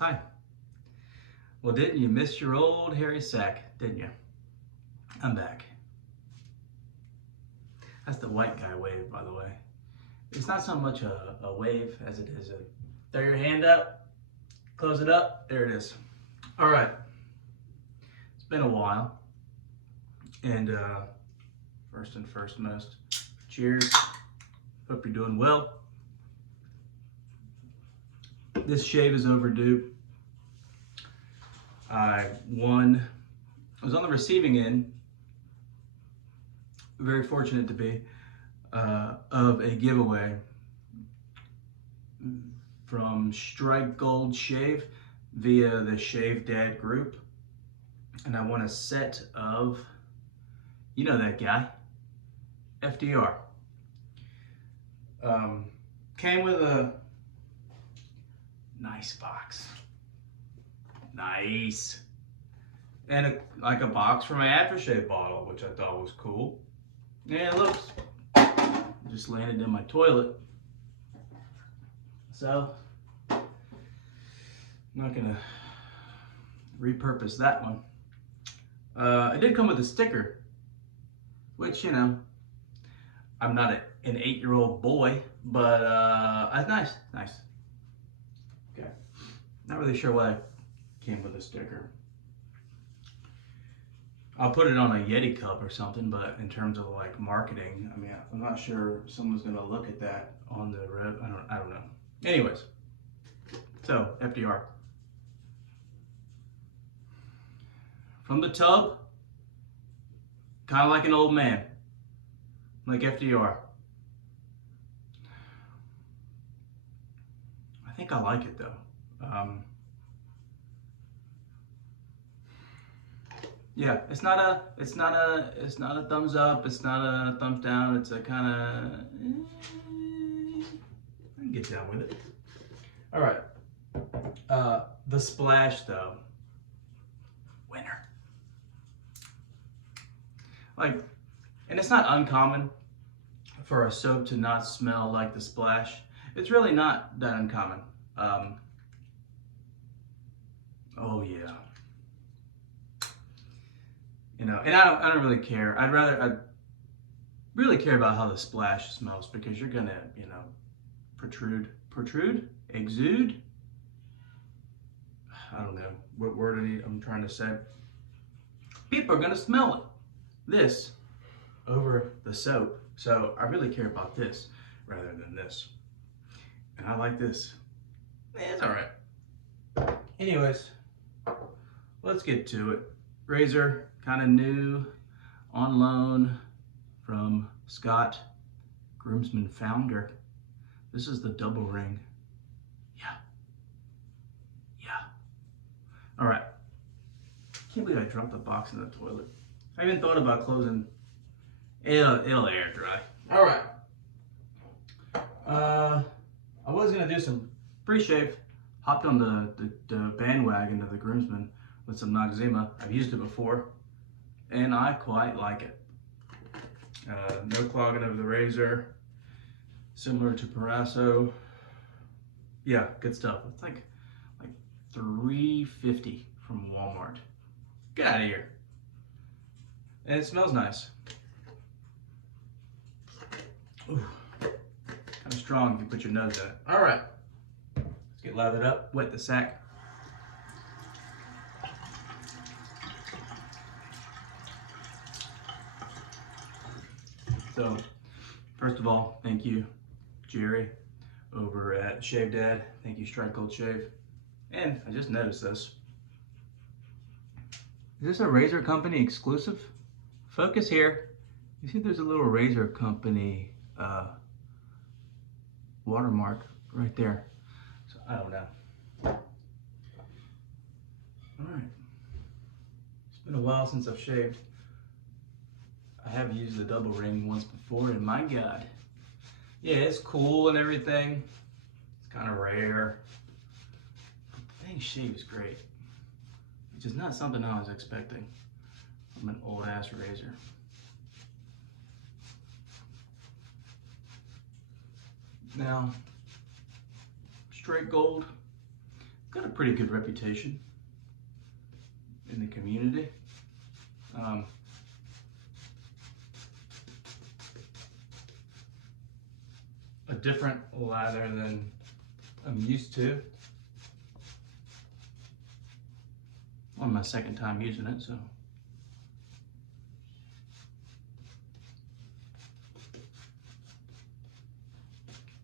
Hi. Well, didn't you miss your old hairy sack, didn't you? I'm back. That's the white guy wave, by the way. It's not so much a wave as it is a throw your hand up, close it up, there it is. All right. It's been a while. And first and foremost, cheers. Hope you're doing well. This shave is overdue. I was on the receiving end, very fortunate to be, of a giveaway from Strike Gold Shave via the Shave Dad group. And I won a set of, you know that guy, FDR. Came with a nice box. Nice. And like a box for my aftershave bottle, which I thought was cool. Yeah, it looks. Just landed in my toilet. So, I'm not gonna repurpose that one. It did come with a sticker, which, you know, I'm not an 8-year-old boy, but nice. Okay. Not really sure why it came with a sticker. I'll put it on a Yeti cup or something, but in terms of like marketing, I mean, I'm not sure someone's gonna look at that on the rev. I don't know. Anyways, so FDR. From the tub, kind of like an old man, like FDR. I think I like it though. Yeah, it's not a thumbs up, it's not a thumbs down, it's a kind of, I can get down with it. All right, the splash though, winner. Like, and it's not uncommon for a soap to not smell like the splash. It's really not that uncommon. Oh yeah. You know, and I don't really care. I really care about how the splash smells, because you're gonna, you know, exude. I don't know what word I'm trying to say. People are gonna smell it. This over the soap. So I really care about this rather than this. And I like this. It's all right. Anyways, let's get to it. Razor, kind of new, on loan from Scott, groomsman founder. This is the double ring. Yeah. All right. Can't believe I dropped the box in the toilet. I even thought about closing. It'll air dry. All right. I was gonna do some pre-shave. Hopped on the bandwagon of the groomsman with some Noxzema. I've used it before, and I quite like it. No clogging of the razor, similar to Parasso. Yeah, good stuff. It's like $3.50 from Walmart. Get out of here. And it smells nice. Ooh, kind of strong if you put your nose in it. All right, let's get lathered up. Wet the sack. So, first of all, thank you, Jerry, over at Shave Dad. Thank you, Strike Gold Shave. And I just noticed this. Is this a Razor Company exclusive? Focus here. You see there's a little Razor Company watermark right there. So I don't know. All right. It's been a while since I've shaved. I have used the double ring once before, and my God. Yeah, it's cool and everything. It's kind of rare. But the thing shaves great, which is not something I was expecting from an old ass razor. Now, straight gold, got a pretty good reputation in the community. A different lather than I'm used to. On my second time using it, so.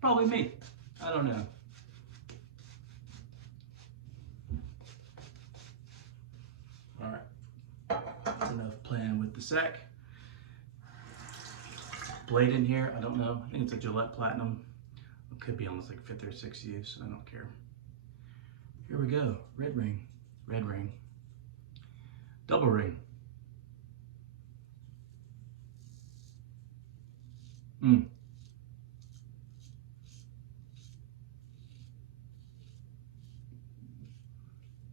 Probably me. I don't know. All right. That's enough playing with the Sacc. Blade in here, I don't know. I think it's a Gillette Platinum. It could be almost like 5th or 6th use. I don't care. Here we go. Red ring. Red ring. Double ring.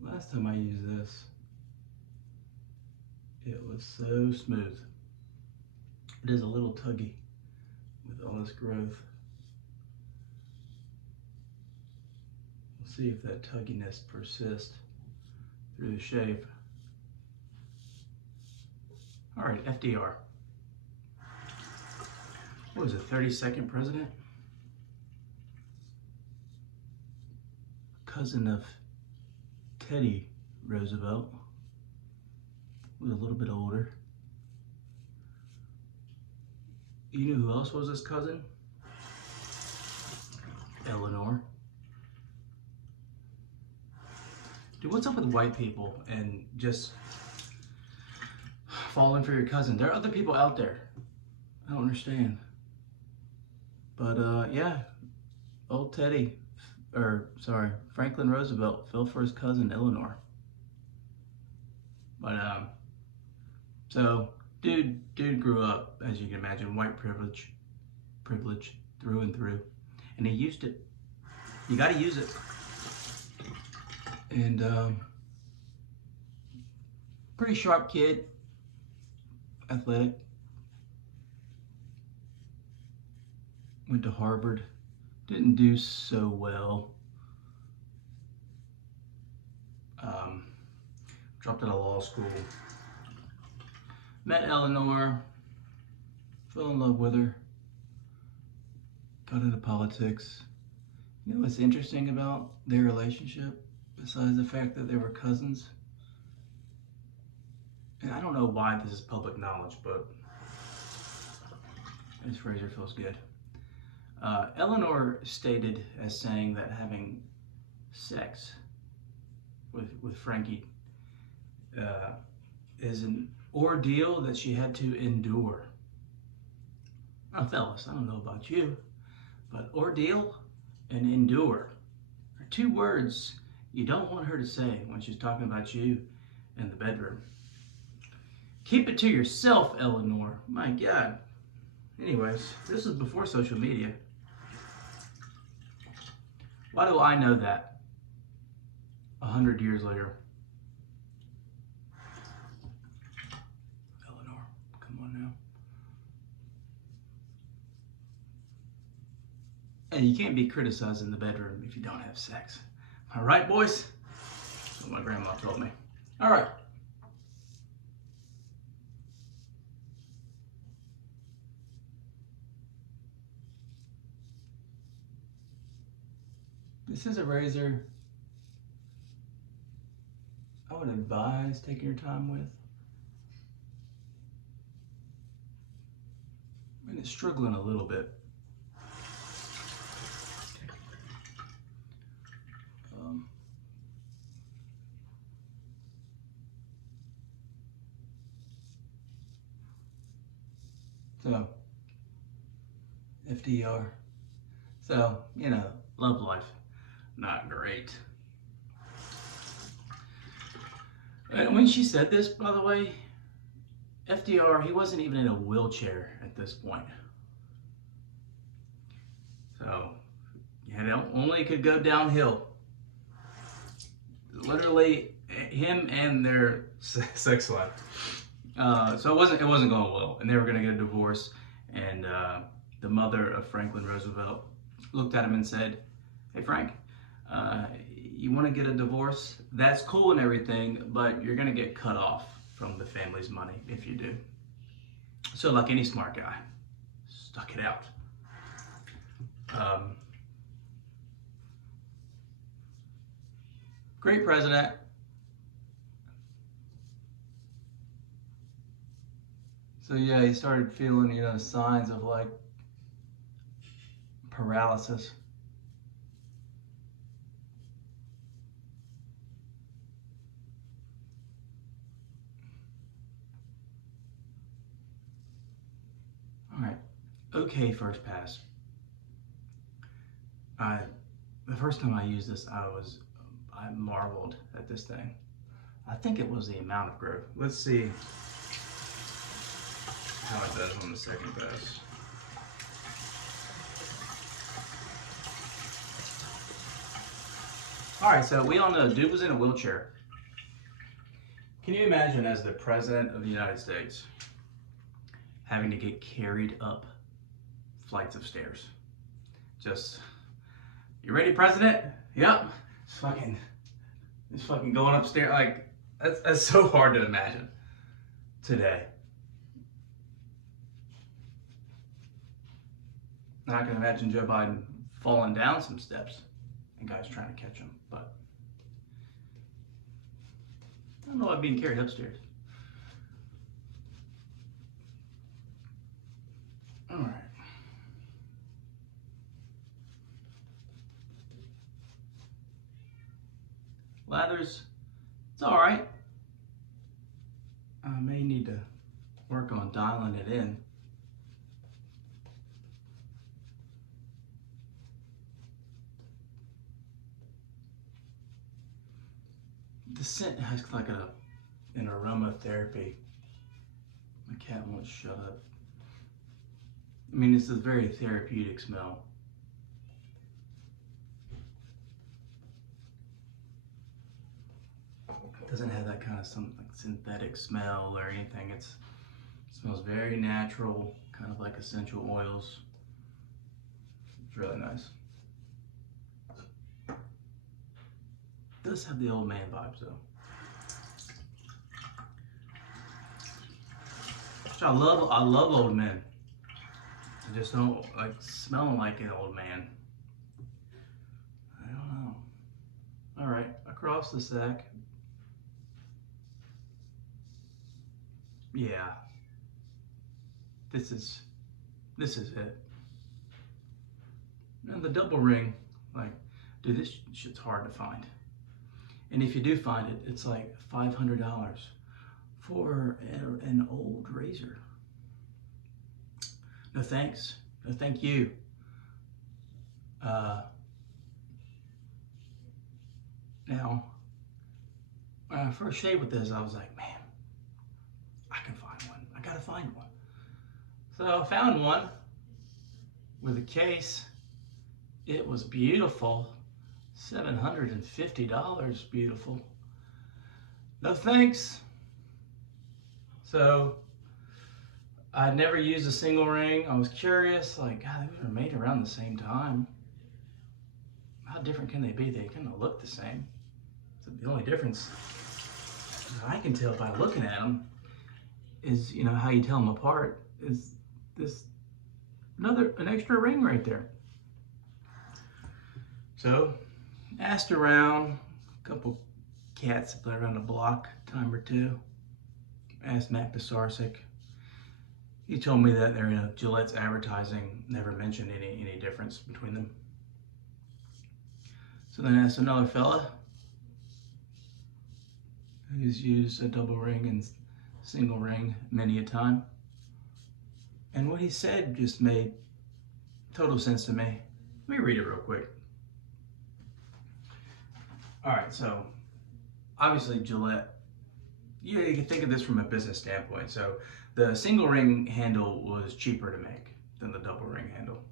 Last time I used this, it was so smooth. It is a little tuggy with all this growth. We'll see if that tugginess persists through the shave. All right, FDR. What was it, 32nd president? Cousin of Teddy Roosevelt. Was a little bit older. You know who else was his cousin? Eleanor. Dude, what's up with white people and just falling for your cousin? There are other people out there. I don't understand. But yeah, old Teddy, Franklin Roosevelt fell for his cousin Eleanor. But so dude grew up, as you can imagine, white privilege through and through, and he used it. You got to use it. And pretty sharp kid, athletic. Went to Harvard, didn't do so well. Dropped out of law school. Met Eleanor, fell in love with her, got into politics. You know what's interesting about their relationship, besides the fact that they were cousins? And I don't know why this is public knowledge, but Ms. Fraser feels good. Eleanor stated as saying that having sex with Frankie is an ordeal that she had to endure. Now, fellas, I don't know about you, but ordeal and endure are two words you don't want her to say when she's talking about you in the bedroom. Keep it to yourself, Eleanor. My God. Anyways, this is before social media. Why do I know that 100 years later? Eleanor, come on now. And you can't be criticized in the bedroom if you don't have sex. All right, boys? That's what my grandma told me. All right. This is a razor I would advise taking your time with. And it's struggling a little bit. So, FDR. So, you know, love life. Not great. And when she said this, by the way, FDR, he wasn't even in a wheelchair at this point. So, you only could go downhill. Literally, him and their sex life. So it wasn't going well, and they were going to get a divorce. And the mother of Franklin Roosevelt looked at him and said, "Hey, Frank, you want to get a divorce, that's cool and everything, but you're going to get cut off from the family's money if you do. So like any smart guy, stuck it out. Great president. So yeah, he started feeling, you know, signs of like paralysis. All right, okay, first pass. The first time I used this, I marveled at this thing. I think it was the amount of growth. Let's see how it does on the second pass. All right, so we all know dude was in a wheelchair. Can you imagine, as the President of the United States, having to get carried up flights of stairs? Just, you ready, President? Yep. It's fucking going upstairs. Like, that's so hard to imagine today. Now I can imagine Joe Biden falling down some steps and guys trying to catch him, but I don't know about being carried upstairs. All right. Lathers, it's all right. I may need to work on dialing it in. The scent has like an aromatherapy. My cat won't shut up. I mean, it's a very therapeutic smell. It doesn't have that kind of some like synthetic smell or anything. It smells very natural, kind of like essential oils. It's really nice. It does have the old man vibes though. Which I love old men. I just don't like smelling like an old man. I don't know. All right, across the Sacc. Yeah. This is it. And the double ring, like, dude, this shit's hard to find. And if you do find it, it's like $500 for an old razor. No thanks. No thank you. Now, when I first shaved with this, I was like, man, I can find one. I gotta find one. So I found one with a case. It was beautiful. $750, beautiful. No thanks. So I'd never used a single ring. I was curious, like, God, they were made around the same time. How different can they be? They kind of look the same. So the only difference that I can tell by looking at them is, you know, how you tell them apart is this an extra ring right there. So asked around, a couple cats that play around the block, time or two. Asked Matt Sacc. He told me that they're, you know, Gillette's advertising never mentioned any difference between them. So then I asked another fella who's used a double ring and single ring many a time. And what he said just made total sense to me. Let me read it real quick. All right, so obviously Gillette, you can think of this from a business standpoint. So the single ring handle was cheaper to make than the double ring handle.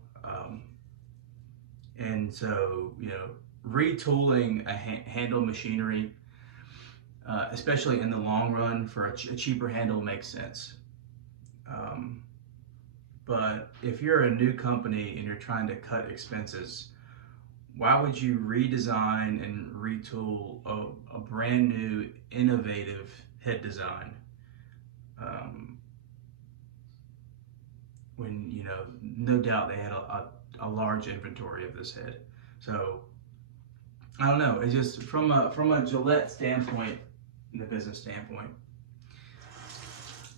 And so, you know, retooling a handle machinery, especially in the long run for a cheaper handle makes sense. But if you're a new company and you're trying to cut expenses, why would you redesign and retool a brand new, innovative head design when, you know, no doubt they had a large inventory of this head? So I don't know. It's just from a Gillette standpoint, the business standpoint,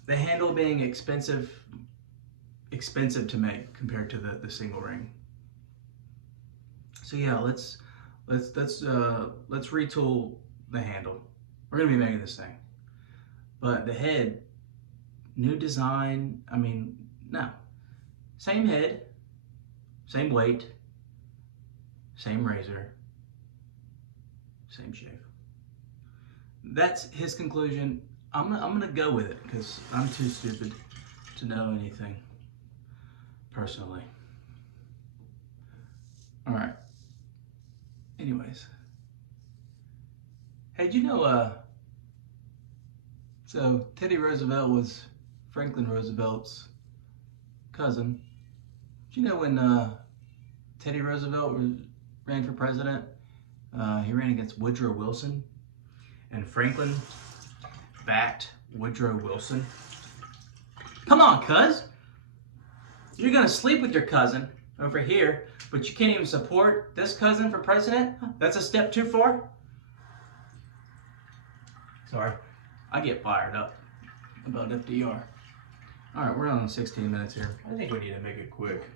the handle being expensive to make compared to the single ring. So yeah, let's retool the handle. We're gonna be making this thing, but the head, new design. I mean, no, same head, same weight, same razor, same shave. That's his conclusion. I'm gonna go with it because I'm too stupid to know anything personally. All right. Anyways, hey, did you know? So Teddy Roosevelt was Franklin Roosevelt's cousin. Did you know when Teddy Roosevelt ran for president, he ran against Woodrow Wilson, and Franklin backed Woodrow Wilson? Come on, cuz. You're gonna sleep with your cousin over here, but you can't even support this cousin for president? That's a step too far? Sorry, I get fired up about FDR. All right, we're on 16 minutes here. I think we need to make it quick.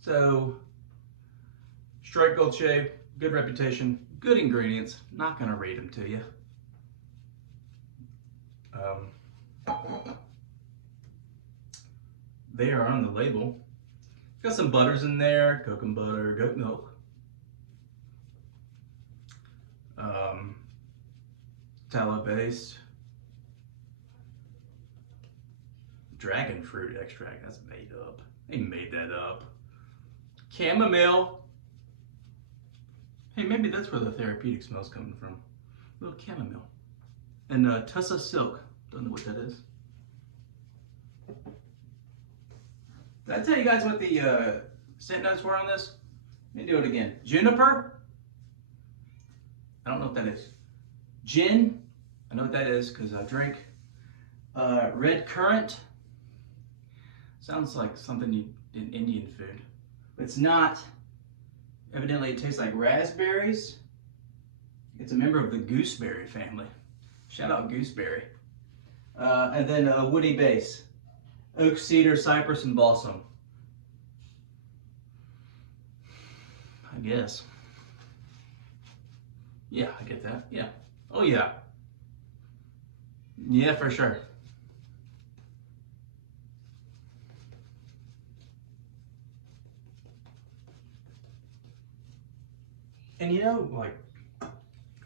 So, straight gold shave, good reputation, good ingredients. Not gonna read them to you. They are on the label. Got some butters in there, coconut butter, goat milk. Tallow based. Dragon fruit extract, that's made up. They made that up. Chamomile. Hey, maybe that's where the therapeutic smell's coming from. A little chamomile. And Tussa silk. Don't know what that is. Did I tell you guys what the scent notes were on this? Let me do it again. Juniper. I don't know what that is. Gin. I know what that is because I drink. Red currant. Sounds like something in Indian food. But it's not. Evidently it tastes like raspberries. It's a member of the gooseberry family. Shout out gooseberry. And then a woody base. Oak, cedar, cypress, and balsam. I guess. Yeah, I get that. Yeah. Oh, yeah. Yeah, for sure. And you know, like,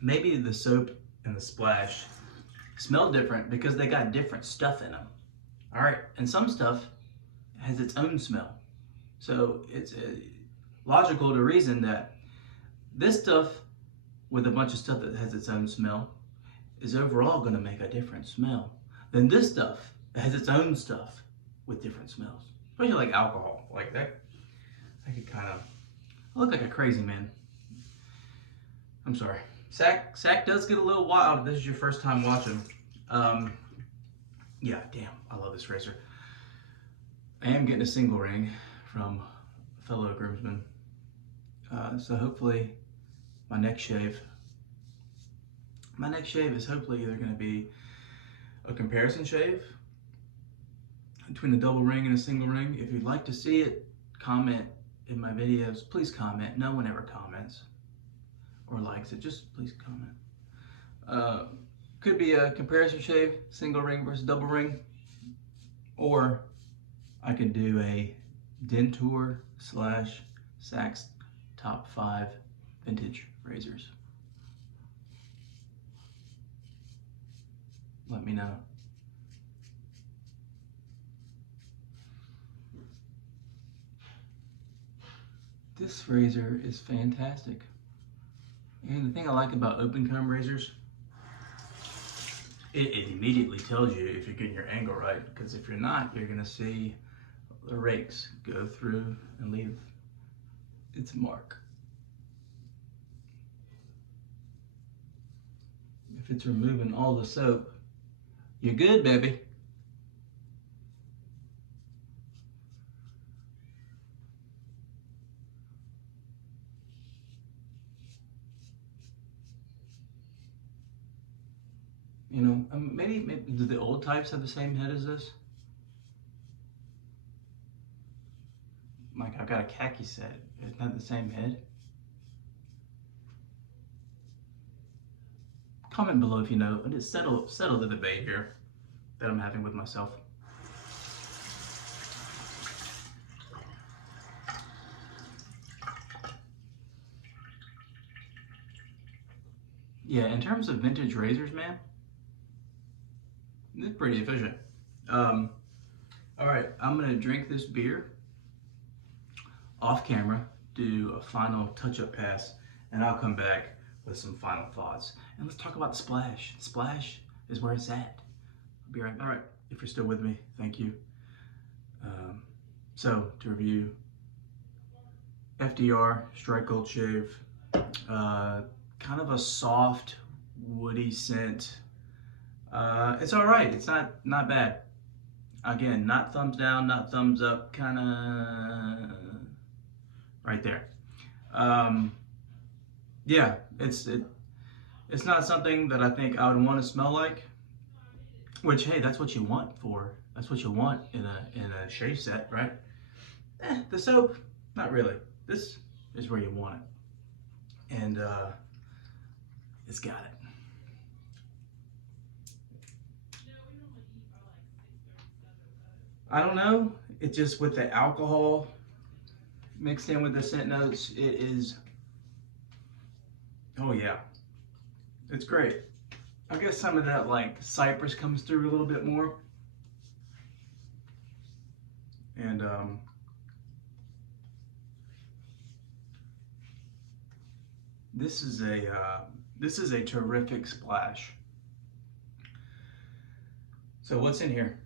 maybe the soap and the splash smell different because they got different stuff in them. All right, and some stuff has its own smell. So it's logical to reason that this stuff with a bunch of stuff that has its own smell is overall going to make a different smell than this stuff that has its own stuff with different smells. Especially like alcohol, like that. I could kind of look like a crazy man. I'm sorry. Sacc does get a little wild if this is your first time watching. Yeah, damn, I love this razor. I am getting a single ring from a fellow groomsman. So hopefully my next shave is hopefully either going to be a comparison shave between a double ring and a single ring. If you'd like to see it, comment in my videos. Please comment. No one ever comments or likes it. Just please comment. Could be a comparison shave, single ring versus double ring, or I could do a Dentour / Sacc's top 5 vintage razors. Let me know. This razor is fantastic. And the thing I like about open comb razors, it immediately tells you if you're getting your angle right, because if you're not, you're gonna see the rakes go through and leave it's a mark. If it's removing all the soap, you're good, baby. You know, maybe do the old types have the same head as this? Like, I've got a khaki set. Isn't that the same head? Comment below if you know. Just settle the debate here that I'm having with myself. Yeah, in terms of vintage razors, man, it's pretty efficient. All right, I'm gonna drink this beer off camera, do a final touch-up pass, and I'll come back with some final thoughts. And let's talk about the splash. The splash is where it's at. I'll be right back. All right, if you're still with me, thank you. So to review, FDR Strike Gold Shave, kind of a soft, woody scent. It's all right. It's not bad. Again, not thumbs down, not thumbs up, kind of right there. Yeah, it's not something that I think I would want to smell like. Which, hey, that's what you want in a shave set, right? The soap, not really. This is where you want it, and it's got it. I don't know. It just, with the alcohol mixed in with the scent notes, it is, oh yeah, it's great. I guess some of that like cypress comes through a little bit more. And this is a terrific splash. So what's in here?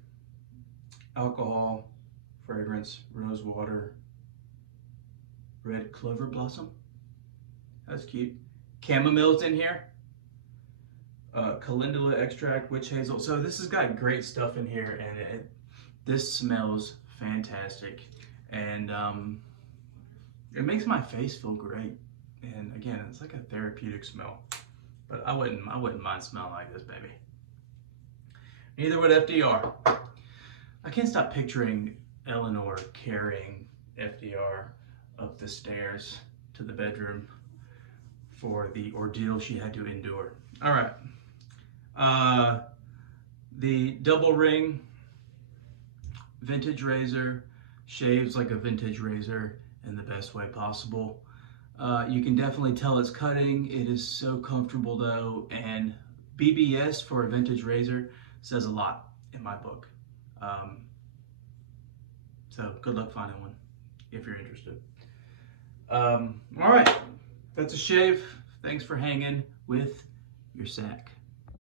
Alcohol, fragrance, rose water, red clover blossom. That's cute. Chamomile's in here. Calendula extract, witch hazel. So this has got great stuff in here, and this smells fantastic, and it makes my face feel great. And again, it's like a therapeutic smell. But I wouldn't mind smelling like this, baby. Neither would FDR. I can't stop picturing Eleanor carrying FDR up the stairs to the bedroom for the ordeal she had to endure. All right. The double ring vintage razor shaves like a vintage razor in the best way possible. You can definitely tell it's cutting. It is so comfortable though, and BBS for a vintage razor says a lot in my book. So good luck finding one if you're interested. All right, that's a shave. Thanks for hanging with your Sacc.